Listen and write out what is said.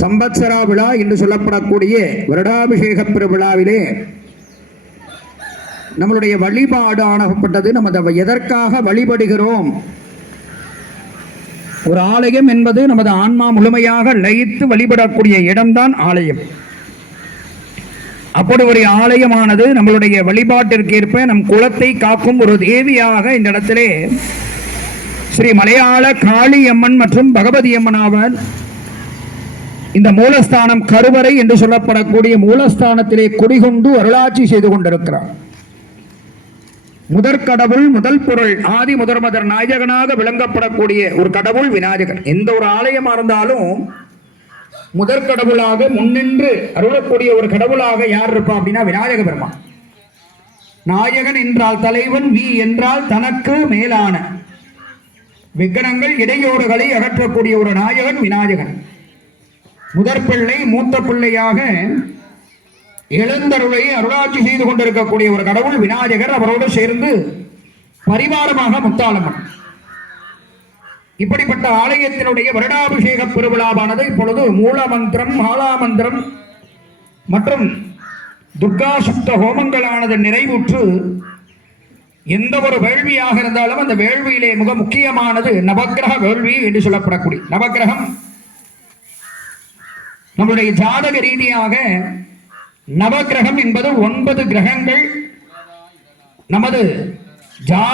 சம்பத்சரா விழா என்று சொல்லப்படக்கூடிய வருடாபிஷேக பெருவிழாவிலே நம்மளுடைய வழிபாடு ஆனப்பட்டது நமது எதற்காக வழிபடுகிறோம்? ஒரு ஆலயம் என்பது நமது ஆன்மா முழுமையாக லயித்து வழிபடக்கூடிய இடம்தான் ஆலயம். அப்படி ஒரு ஆலயமானது நம்மளுடைய வழிபாட்டிற்கேற்ப நம் குலத்தை காக்கும் ஒரு தேவியாக இந்த இடத்திலே ஸ்ரீ மலையாள காளி அம்மன் மற்றும் பகவதி அம்மன் ஆவர் இந்த மூலஸ்தானம் கருவறை என்று சொல்லப்படக்கூடிய மூலஸ்தானத்திலே குடிகொண்டு அருளாட்சி செய்து கொண்டிருக்கிறார். முதற் கடவுள் முதல் பொருள் ஆதி முதற்மதர் நாயகனாக விளங்கப்படக்கூடிய ஒரு கடவுள் விநாயகர். எந்த ஒரு ஆலயமா இருந்தாலும் முதற் கடவுளாக முன்னின்று அருளக்கூடிய ஒரு கடவுளாக யார் இருப்பா அப்படின்னா விநாயக பெருமான். நாயகன் என்றால் தலைவன் வி என்றால் தனக்கு மேலான. விக்கிரங்கள் இடையூறுகளை அகற்றக்கூடிய ஒரு நாயகன் விநாயகன். முதற் பிள்ளை மூத்த பிள்ளையாக எழுந்தருளை அருளாட்சி செய்து கொண்டிருக்கக்கூடிய ஒரு கடவுள் விநாயகர் அவரோடு சேர்ந்து பரிவாரமாக முத்தாளம்மன். இப்படிப்பட்ட ஆலயத்தினுடைய வருடாபிஷேக பெருவிழாவானது இப்பொழுது மூலமந்திரம் மாலாமந்திரம் மற்றும் துர்கா சுத்த ஹோமங்களானது நிறைவுற்று எந்த ஒரு வேள்வியாக இருந்தாலும் அந்த வேள்வியிலே மிக முக்கியமானது நவக்கிரக வேள்வி என்று சொல்லப்படக்கூடிய நவக்கிரகம். நம்முடைய ஜாதக ரீதியாக நவகிரகம் என்பது ஒன்பது கிரகங்கள். நமது ஜாத